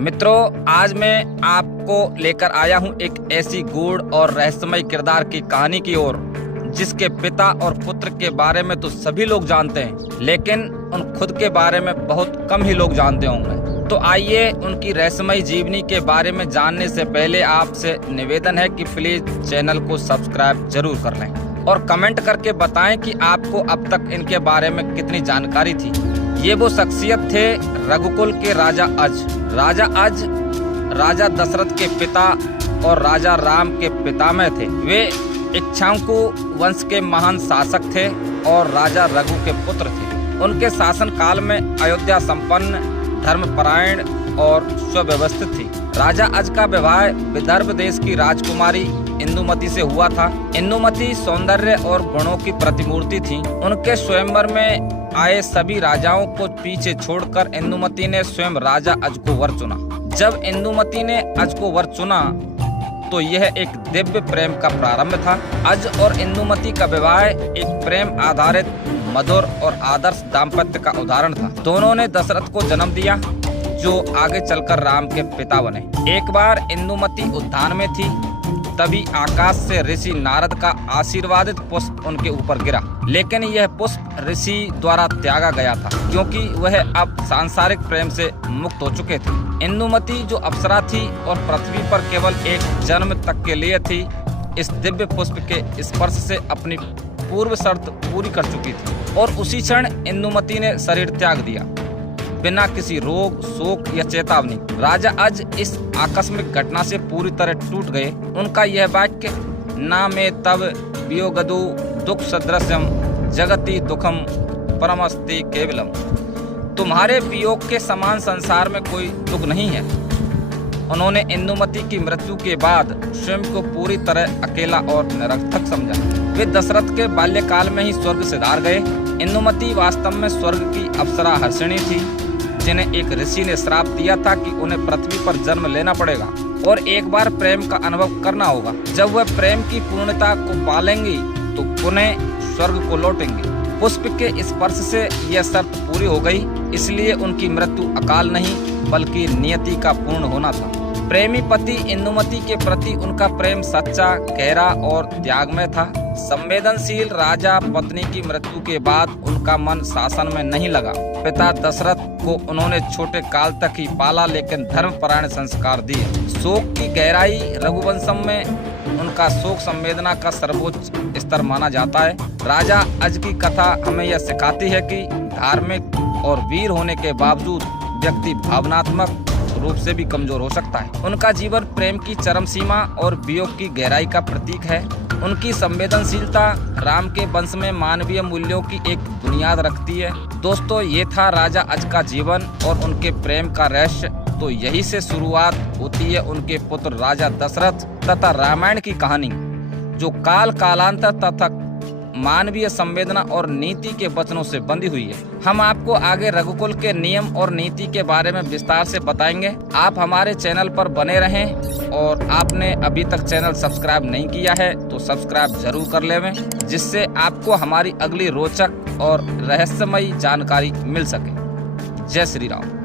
मित्रों, आज मैं आपको लेकर आया हूं एक ऐसी गूढ़ और रहस्यमय किरदार की कहानी की ओर, जिसके पिता और पुत्र के बारे में तो सभी लोग जानते हैं, लेकिन उन खुद के बारे में बहुत कम ही लोग जानते होंगे। तो आइए उनकी रहस्यमय जीवनी के बारे में जानने से पहले आपसे निवेदन है कि प्लीज चैनल को सब्सक्राइब जरूर कर लें और कमेंट करके बताएं कि आपको अब तक इनके बारे में कितनी जानकारी थी। ये वो शख्सियत थे रघुकुल के राजा अज। राजा अज राजा दशरथ के पिता और राजा राम के पितामह थे। वे इक्ष्वाकु वंश के महान शासक थे और राजा रघु के पुत्र थे। उनके शासन काल में अयोध्या संपन्न, धर्मपरायण और सुव्यवस्थित थी। राजा अज का विवाह विदर्भ देश की राजकुमारी इंदुमती से हुआ था। इंदुमती सौंदर्य और गुणों की प्रतिमूर्ति थी। उनके स्वयंवर में आए सभी राजाओं को पीछे छोड़कर इंदुमती ने स्वयं राजा अज को वर चुना। जब इंदुमती ने अज को वर चुना तो यह एक दिव्य प्रेम का प्रारंभ था। अज और इंदुमती का विवाह एक प्रेम आधारित मधुर और आदर्श दाम्पत्य का उदाहरण था। दोनों ने दशरथ को जन्म दिया, जो आगे चलकर राम के पिता बने। एक बार इंदुमती उद्यान में थी, तभी आकाश से ऋषि नारद का आशीर्वादित पुष्प उनके ऊपर गिरा, लेकिन यह पुष्प ऋषि द्वारा त्यागा गया था, क्योंकि वह अब सांसारिक प्रेम से मुक्त हो चुके थे। इंदुमती जो अप्सरा थी और पृथ्वी पर केवल एक जन्म तक के लिए थी, इस दिव्य पुष्प के स्पर्श से अपनी पूर्व शर्त पूरी कर चुकी थी और उसी क्षण इंदुमती ने शरीर त्याग दिया, बिना किसी रोग, शोक या चेतावनी। राजा अज इस आकस्मिक घटना से पूरी तरह टूट गए। उनका यह वाक्य, ना में तब वियोगदु दुख सदृशम जगति दुखम परमस्ति केवलम, तुम्हारे वियोग के समान संसार में कोई दुख नहीं है। उन्होंने इंदुमती की मृत्यु के बाद स्वयं को पूरी तरह अकेला और निरर्थक समझा। वे दशरथ के बाल्यकाल में ही स्वर्ग सिधार गए। इंदुमती वास्तव में स्वर्ग की अप्सरा हर्षिणी थी, जिन्हें एक ऋषि ने श्राप दिया था कि उन्हें पृथ्वी पर जन्म लेना पड़ेगा और एक बार प्रेम का अनुभव करना होगा। जब वह प्रेम की पूर्णता को पालेंगी तो पुनः स्वर्ग को लौटेंगी। पुष्प के स्पर्श से यह शर्त पूरी हो गई, इसलिए उनकी मृत्यु अकाल नहीं बल्कि नियति का पूर्ण होना था। प्रेमी पति इंदुमती के प्रति उनका प्रेम सच्चा, गहरा और त्यागमय था। संवेदनशील राजा पत्नी की मृत्यु के बाद उनका मन शासन में नहीं लगा। पिता दशरथ को उन्होंने छोटे काल तक ही पाला, लेकिन धर्मपरायण संस्कार दिए। शोक की गहराई रघुवंशम में उनका शोक संवेदना का सर्वोच्च स्तर माना जाता है। राजा अज की कथा हमें यह सिखाती है कि धार्मिक और वीर होने के बावजूद व्यक्ति भावनात्मक रूप से भी कमजोर हो सकता है। उनका जीवन प्रेम की चरम सीमा और वियोग की गहराई का प्रतीक है। उनकी संवेदनशीलता राम के वंश में मानवीय मूल्यों की एक बुनियाद रखती है। दोस्तों, ये था राजा अज का जीवन और उनके प्रेम का रहस्य। तो यही से शुरुआत होती है उनके पुत्र राजा दशरथ तथा रामायण की कहानी, जो काल कालांतर तथा मानवीय संवेदना और नीति के वचनों से बंधी हुई है। हम आपको आगे रघुकुल के नियम और नीति के बारे में विस्तार से बताएंगे। आप हमारे चैनल पर बने रहें और आपने अभी तक चैनल सब्सक्राइब नहीं किया है तो सब्सक्राइब जरूर कर लेवें, जिससे आपको हमारी अगली रोचक और रहस्यमयी जानकारी मिल सके। जय श्री राम।